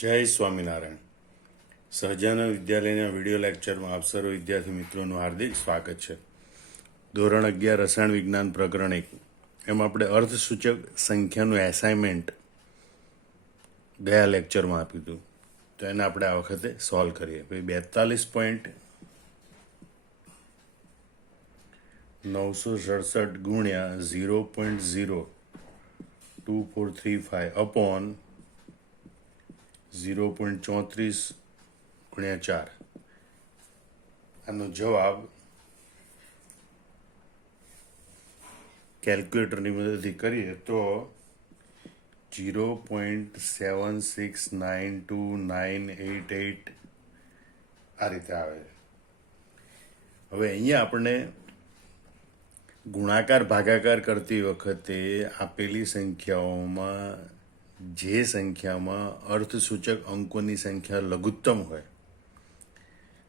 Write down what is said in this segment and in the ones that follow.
જય સ્વામિનારાયણ. સહજાનંદ વિદ્યાલયના વિડીયો લેક્ચરમાં આપ સર્વ વિદ્યાર્થી મિત્રોનું હાર્દિક સ્વાગત છે. ધોરણ 11 રસાયણ વિજ્ઞાન પ્રકરણ 1 એમાં આપણે અર્થસૂચક સંખ્યાનું એસાઇનમેન્ટ ગયા લેક્ચરમાં આપ્યું હતું, તો એને આપણે આ વખતે સોલ્વ કરીએ. ભાઈ 42.967 ગુણ્યા 0.02435 અપોન 0.34 ગુણ્યા 4. આનો જવાબ કેલ્ક્યુલેટરની મદદથી કરીએ તો 0.769298 આ રીતે આવે. હવે અહીંયા આપણે ગુણાકાર ભાગાકાર કરતી વખતે આપેલી સંખ્યાઓમાં જે સંખ્યામાં અર્થસૂચક અંકોની સંખ્યા લઘુત્તમ હોય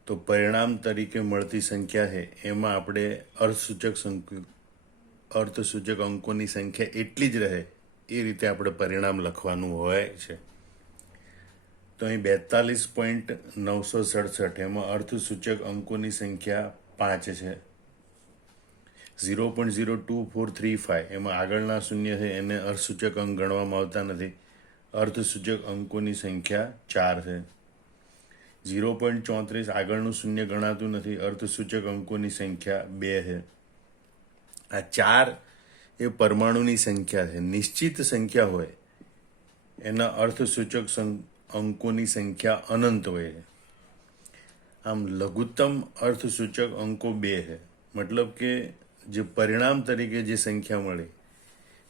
તો પરિણામ તરીકે મળતી સંખ્યા છે એમાં આપણે અર્થસૂચક અંકોની સંખ્યા એટલી જ રહે એ રીતે આપણે પરિણામ લખવાનું હોય છે. તો અહીં 42.967 એમાં અર્થસૂચક અંકોની સંખ્યા 5 છે. 0.02435 એમાં આગળના શૂન્ય છે એને અર્થસૂચક અંક ગણવામાં આવતા નથી. અર્થસૂચક અંકોની સંખ્યા 4 છે. 0.34 આગળનું શૂન્ય ગણાતું નથી. અર્થસૂચક અંકોની સંખ્યા 2 છે. આ 4 એ પરમાણુની સંખ્યા છે. નિશ્ચિત સંખ્યા હોય એના અર્થસૂચક અંકોની સંખ્યા અનંત હોય છે. આમ લઘુત્તમ અર્થસૂચક અંકો 2 છે. મતલબ કે જે પરિણામ તરીકે જે સંખ્યા મળી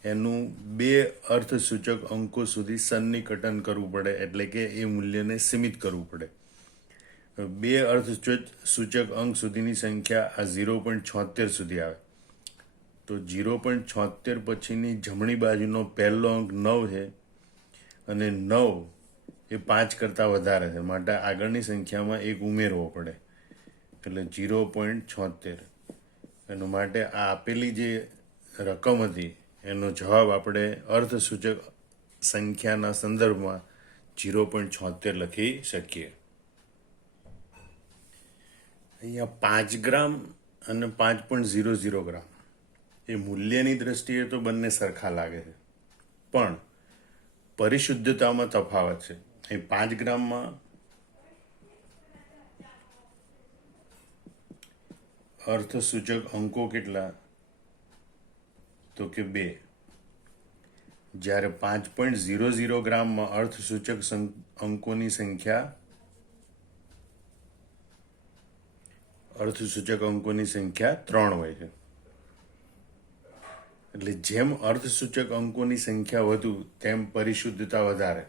એનું 2 અર્થસૂચક અંકો સુધી સન્નિકટન કરવું પડે, એટલે કે એ મૂલ્યને સીમિત કરવું પડે. 2 અર્થસૂચક અંક સુધીની સંખ્યા આ 0.76 સુધી આવે. તો 0.76 પછીની જમણી બાજુનો પહેલો અંક 9 છે અને 9 એ 5 કરતાં વધારે છે, માટે આગળની સંખ્યામાં એક ઉમેરવો પડે, એટલે 0.76. એનો માટે આ આપેલી જે રકમ હતી એનો જવાબ આપણે અર્થસૂચક સંખ્યાના સંદર્ભમાં 0.76 લખી શકીએ. અહીંયા 5 ગ્રામ અને 5.00 ગ્રામ એ મૂલ્યની દ્રષ્ટિએ તો બંને સરખા લાગે છે, પણ પરિશુદ્ધતામાં તફાવત છે. અહીં 5 ગ્રામમાં અર્થસૂચક અંકો કેટલા? તો કે 2. જ્યારે 5.00 ગ્રામમાં અર્થસૂચક અંકોની સંખ્યા 3 હોય છે. એટલે જેમ અર્થસૂચક અંકોની સંખ્યા વધુ તેમ પરિશુદ્ધતા વધારે.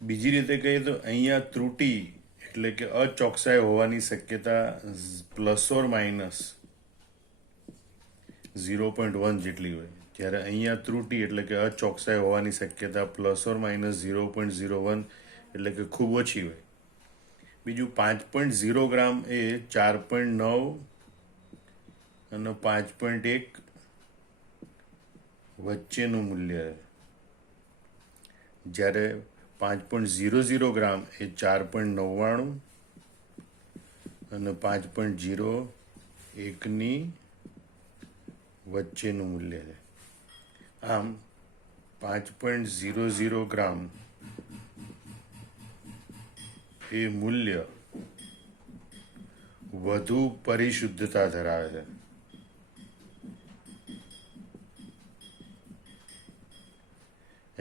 બીજી રીતે કહીએ તો અહીંયા ત્રુટિ એટલે કે અચોકસાઈ હોવાની શક્યતા ±0.1 જેટલી હોય, જ્યારે અહીંયા ત્રુટિ એટલે કે અચોકસાઈ હોવાની શક્યતા ±0.01 એટલે કે ખૂબ ઓછી હોય. બીજું 5.0 ગ્રામ એ 4.9 અને 5.1 વચ્ચેનું મૂલ્ય છે, જ્યારે 5.00 ગ્રામ એ 4.99 અને 5.01ની વચ્ચેનું મૂલ્ય છે. આમ 5.00 ગ્રામ એ મૂલ્ય વધુ પરિશુદ્ધતા ધરાવે છે.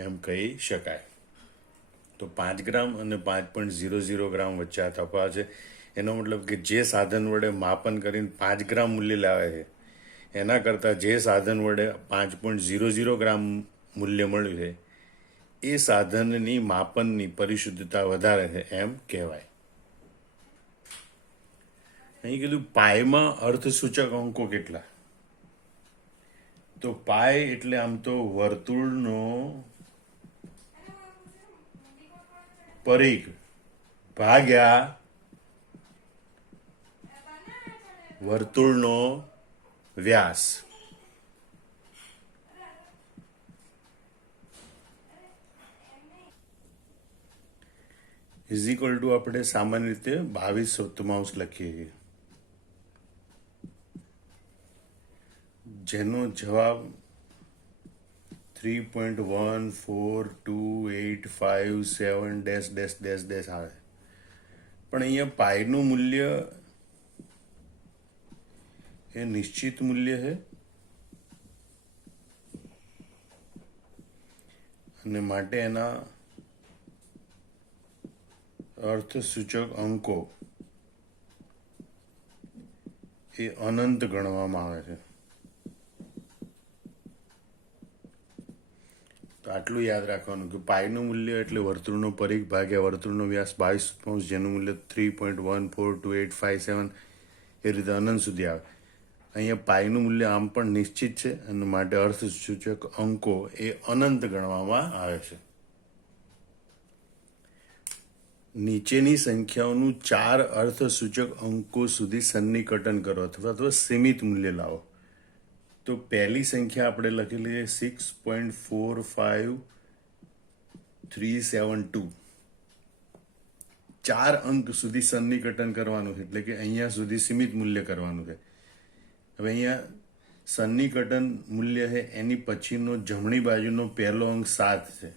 એમ કહી શકાય. તો 5 ગ્રામ અને 5.00 ગ્રામ વચ્ચે આ તફાવત છે. એનો મતલબ કે જે સાધન વડે માપન કરીને 5 ગ્રામ મૂલ્ય લાવે છે એના કરતાં જે સાધન વડે 5.00 ગ્રામ મૂલ્ય મળ્યું છે એ સાધનની માપનની પરિશુદ્ધતા વધારે છે એમ કહેવાય. અહીં કીધું પાયમાં અર્થસૂચક અંકો કેટલા? તો પાય એટલે આમ તો વર્તુળનો પરિઘ ભાગ્યા વર્તુળનો વ્યાસ. ઇઝ ઇક્વલ ટુ આપણે સામાન્ય રીતે 22 સપ્તમાંશ લખીએ છીએ, જેનો જવાબ 3.14287 ડેશ ડેશ ડેશ ડેશ આવે. પણ અહીંયા પાઈનું મૂલ્ય એ નિશ્ચિત મૂલ્ય છે અને માટે એના અર્થસૂચક અંકો એ અનંત ગણવામાં આવે છે. તો આટલું યાદ રાખવાનું કે પાઈનું મૂલ્ય એટલે વર્તુળનો પરિઘ ભાગ્યા વર્તુળનો વ્યાસ 22 જેનું મૂલ્ય 3.14287 એ રીતે અનંત સુધી આવે. અહીંયા પાઈનું મૂલ્ય આમ પણ નિશ્ચિત છે અને માટે અર્થસૂચક અંકો એ અનંત ગણવામાં આવે છે. નીચેની સંખ્યાઓનું 4 અર્થસૂચક અંકો સુધી સન્નિકટન કરો અથવા તો સીમિત મૂલ્ય લાવો. તો પહેલી સંખ્યા આપણે લખેલી છે 6.45372. 4 અંક સુધી સન્નિકટન કરવાનું છે, એટલે કે અહીંયા સુધી સીમિત મૂલ્ય કરવાનું છે. હવે અહીંયા સન્નિકટન મૂલ્ય છે એની પછીનો જમણી બાજુનો પહેલો અંક 7 છે.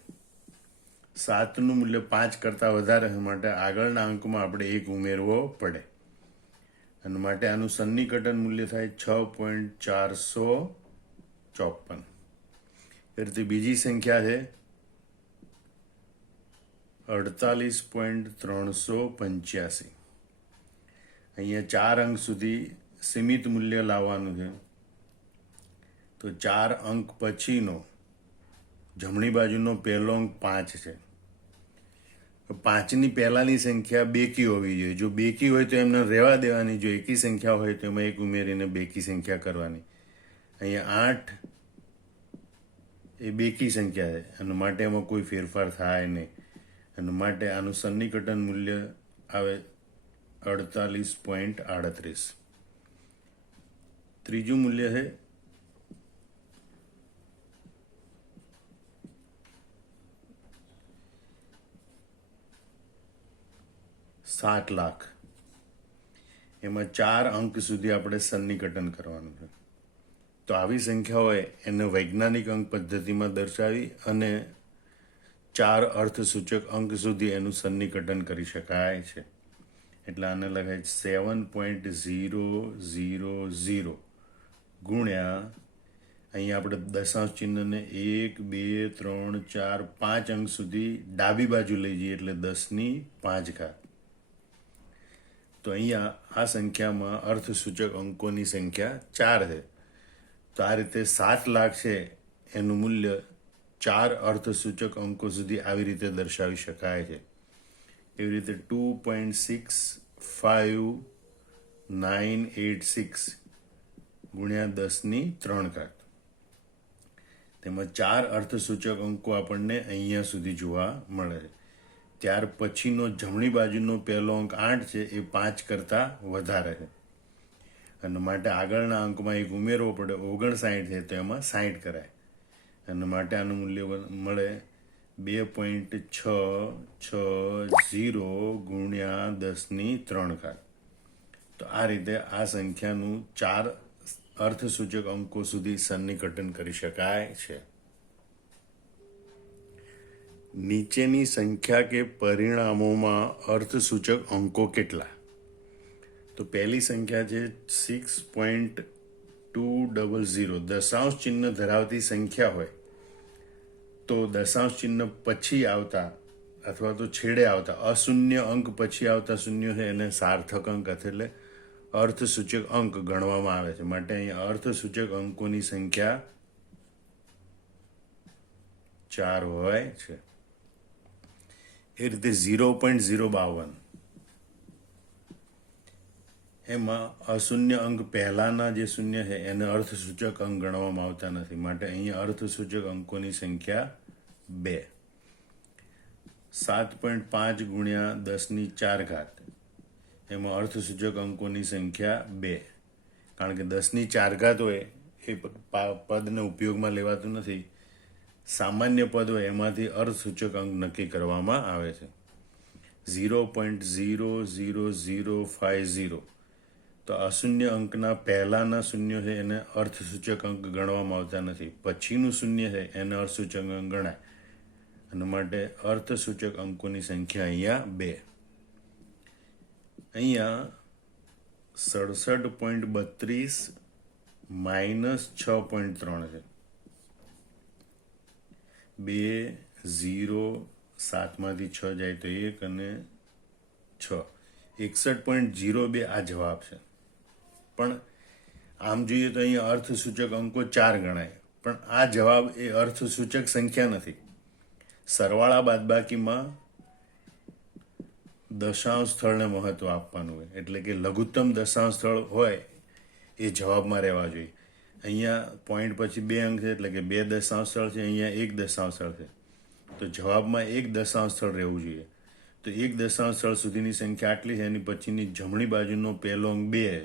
7નું મૂલ્ય 5 કરતાં વધારે છે, માટે આગળના અંકમાં આપણે 1 ઉમેરવો પડે અને માટે આનું સન્નિકટન મૂલ્ય થાય 6.454. એ રીતે બીજી સંખ્યા છે 48.385. અહીંયા 4 અંક સુધી સીમિત મૂલ્ય લાવવાનું છે. તો 4 અંક પછીનો જમણી બાજુનો પહેલો અંક 5 છે. 5ની પહેલાની સંખ્યા બેકી હોવી જોઈએ. જો બેકી હોય તો એમને રહેવા દેવાની, જો એકી સંખ્યા હોય તો એમાં 1 ઉમેરીને બેકી સંખ્યા કરવાની. અહીંયા 8 એ બેકી સંખ્યા છે અને માટે એમાં કોઈ ફેરફાર થાય નહીં અને માટે આનું સન્નિકટન મૂલ્ય આવે 48.38. ત્રીજું મૂલ્ય છે 7 લાખ. એમાં 4 અંક સુધી આપણે સન્નિકટન કરવાનું છે. તો આવી સંખ્યા હોય એને વૈજ્ઞાનિક અંક પદ્ધતિમાં દર્શાવી અને 4 અર્થસૂચક અંક સુધી એનું સન્નિકટન કરી શકાય છે. એટલે આને લખાય 7.000 ગુણ્યા અહીંયા આપણે દશાંશ ચિહ્નને 1 2 3 4 5 અંક સુધી ડાબી બાજુ લઈ જઈએ એટલે 10⁵. તો અહીંયા આ સંખ્યામાં અર્થસૂચક અંકોની સંખ્યા 4 છે. તો આ રીતે 7 લાખ છે એનું મૂલ્ય 4 અર્થસૂચક અંકો સુધી આવી રીતે દર્શાવી શકાય છે. એવી રીતે 2.65986 ગુણ્યા 10⁵. તેમાં 4 અર્થસૂચક અંકો આપણને અહીંયા સુધી જોવા મળે છે. ત્યાર પછીનો જમણી બાજુનો પહેલો અંક 8 છે, એ 5 કરતાં વધારે છે અને માટે આગળના અંકમાં 1 ઉમેરવો પડે. 59 છે તો એમાં 60 કરાય અને માટે આનું મૂલ્ય મળે 2.660 ગુણ્યા 10⁵. તો આ રીતે આ સંખ્યાનું 4 અર્થસૂચક અંકો સુધી સન્નિકટન કરી શકાય છે. નીચેની સંખ્યા કે પરિણામોમાં અર્થસૂચક અંકો કેટલા? તો પહેલી સંખ્યા છે 6.200. દશાંશ ચિહ્ન ધરાવતી સંખ્યા હોય તો દશાંશ ચિહ્ન પછી આવતા અથવા તો છેડે આવતા અશૂન્ય અંક પછી આવતા શૂન્ય છે એને સાર્થક અંક એટલે અર્થસૂચક અંક ગણવામાં આવે છે. માટે અહીંયા અર્થસૂચક અંકોની સંખ્યા 4 હોય છે. એ રીતે 0.052 એમાં અશૂન્ય અંક પહેલાના જે શૂન્ય છે એને અર્થસૂચક અંક ગણવામાં આવતા નથી. માટે અહીંયા અર્થસૂચક અંકોની સંખ્યા 2. 7.5 ગુણ્યા 10⁴ એમાં અર્થસૂચક અંકોની સંખ્યા 2. કારણ કે 10⁴ હોય એ પદને ઉપયોગમાં લેવાતું નથી. સામાન્ય પદ હોય એમાંથી અર્થસૂચક અંક નક્કી કરવામાં આવે છે. 0.00050. તો અશૂન્ય અંકના પહેલાના શૂન્ય છે એને અર્થસૂચક અંક ગણવામાં આવતા નથી. પછીનું શૂન્ય છે એને અર્થસૂચક અંક ગણાય. અને માટે અર્થસૂચક અંકોની સંખ્યા અહીંયા 2. અહીંયા 67.32 -6.3 છે. 2 0 7માંથી 6 જાય તો 1 અને 6. 61.02 આ જવાબ છે. પણ આમ જોઈએ તો અહીંયા અર્થસૂચક અંકો 4 ગણાય. પણ આ જવાબ એ અર્થસૂચક સંખ્યા નથી. સરવાળા બાદબાકીમાં દશાંશ સ્થળને મહત્વ આપવાનું હોય. એટલે કે લઘુત્તમ દશાંશ સ્થળ હોય એ જવાબમાં રહેવા જોઈએ. અહીંયા પોઈન્ટ પછી 2 અંક છે એટલે કે 2 દશાંશ સ્થળ છે. અહીંયા 1 દશાંશ સ્થળ છે. તો જવાબમાં 1 દશાંશ સ્થળ રહેવું જોઈએ. તો 1 દશાંશ સ્થળ સુધીની સંખ્યા આટલી છે. એની પછીની જમણી બાજુનો પહેલો અંક 2 છે.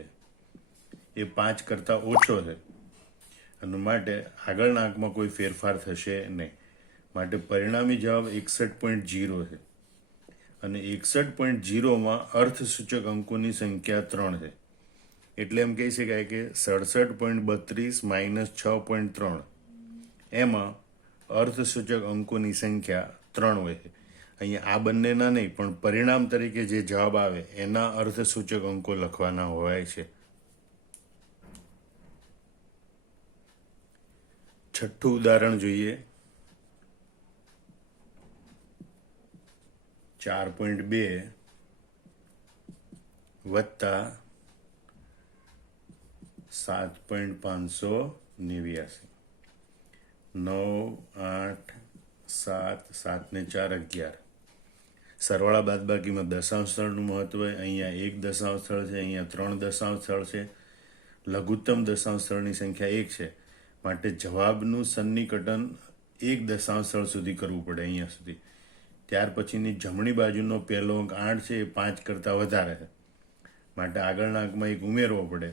એ 5 કરતાં ઓછો છે. અને માટે આગળના અંકમાં કોઈ ફેરફાર થશે નહીં. માટે પરિણામી જવાબ 61.0 છે. અને 61.0માં અર્થસૂચક અંકોની સંખ્યા 3 છે. એટલે એમ કહી શકાય કે 67.32 - 6.3 એમાં અર્થસૂચક અંકોની સંખ્યા 3 હોય છે. અહીંયા આ બંનેના નહીં પણ પરિણામ તરીકે જે જવાબ આવે એના અર્થસૂચક અંકો લખવાના હોય છે. છઠ્ઠું ઉદાહરણ જોઈએ. 4.2 વત્તા 7.589. 9 8 7 7 ને 4 11. સરવાળા બાદબાકીમાં દશાંશ સ્થળનું મહત્વ. અહીંયા 1 દશાંશ સ્થળ છે. અહીંયા 3 દશાંશ સ્થળ છે. લઘુત્તમ દશાંશ સ્થળની સંખ્યા 1 છે. માટે જવાબનું સન્નિકટન 1 દશાંશ સ્થળ સુધી કરવું પડે. અહીંયા સુધી. ત્યાર પછીની જમણી બાજુનો પહેલો અંક 8 છે. એ 5 કરતાં વધારે છે. માટે આગળના અંકમાં 1 ઉમેરવો પડે.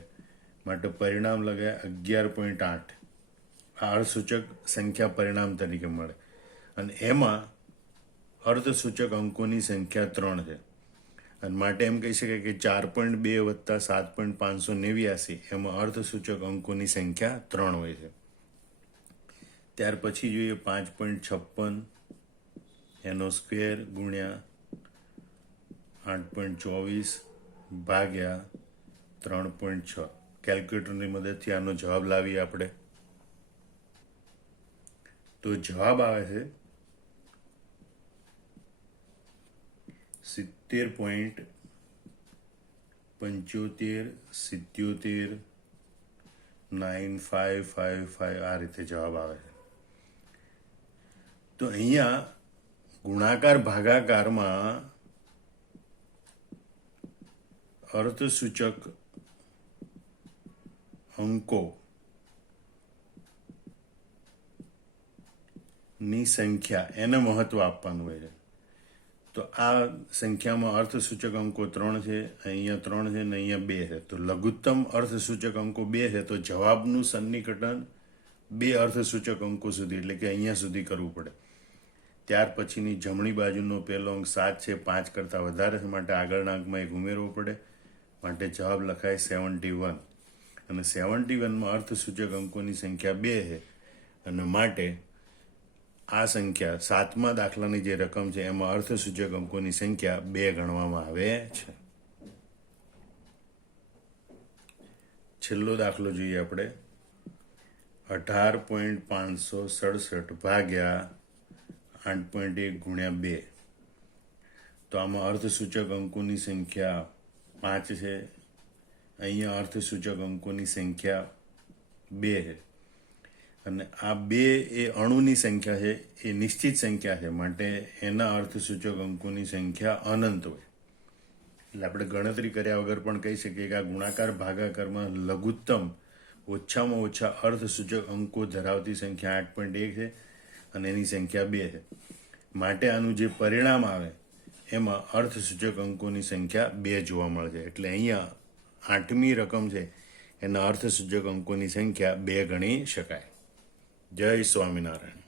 માટે પરિણામ લગાય 11.8. આ અર્થસૂચક સંખ્યા પરિણામ તરીકે મળે. અને એમાં અર્થસૂચક અંકોની સંખ્યા 3 છે. અને માટે એમ કહી શકાય કે 4.2 વત્તા 7.589 એમાં અર્થસૂચક અંકોની સંખ્યા 3 હોય છે. ત્યાર પછી જોઈએ 5.56 એનો સ્ક્વેર ગુણ્યા 8.24 ભાગ્યા 3.6. કેલ્ક્યુલેટરની મદદથી આનો જવાબ લાવીએ આપણે. તો જવાબ આવે છે 70.75 આ રીતે જવાબ આવે છે. તો અહીંયા ગુણાકાર ભાગાકારમાં અર્થસૂચક અંકો ની સંખ્યા એને મહત્વ આપવાનું હોય છે. તો આ સંખ્યામાં અર્થસૂચક અંકો 3 છે. અહીંયા 3 છે ને અહીંયા 2 છે. તો લઘુત્તમ અર્થસૂચક અંકો 2 છે. તો જવાબનું સન્નિકટન 2 અર્થસૂચક અંકો સુધી એટલે કે અહીંયા સુધી કરવું પડે. ત્યાર પછીની જમણી બાજુનો પહેલો અંક 7 છે. 5 કરતાં વધારે છે. માટે આગળના અંકમાં 1 ઉમેરવો પડે. માટે જવાબ લખાય 71. અને 71માં અર્થસૂચક અંકોની સંખ્યા 2 છે. અને માટે આ સંખ્યા 7મા દાખલાની જે રકમ છે એમાં અર્થસૂચક અંકોની સંખ્યા 2 ગણવામાં આવે છે. છેલ્લો દાખલો જોઈએ આપણે. 18.567 ભાગ્યા 8.1 ગુણ્યા 2. તો આમાં અર્થસૂચક અંકોની સંખ્યા 5 છે. અહીંયા અર્થસૂચક અંકોની સંખ્યા 2 છે. અને આ 2 એ અણુની સંખ્યા છે. એ નિશ્ચિત સંખ્યા છે. માટે એના અર્થસૂચક અંકોની સંખ્યા અનંત હોય. એટલે આપણે ગણતરી કર્યા વગર પણ કહી શકીએ કે આ ગુણાકાર ભાગાકારમાં લઘુત્તમ ઓછામાં ઓછા અર્થસૂચક અંકો ધરાવતી સંખ્યા 8.1 છે. અને એની સંખ્યા 2 છે. માટે આનું જે પરિણામ આવે એમાં અર્થસૂચક અંકોની સંખ્યા 2 જોવા મળે છે. એટલે અહીંયા 8મી રકમ છે એના અર્થસૂચક અંકોની સંખ્યા 2 ગણી શકાય. જય સ્વામિનારાયણ.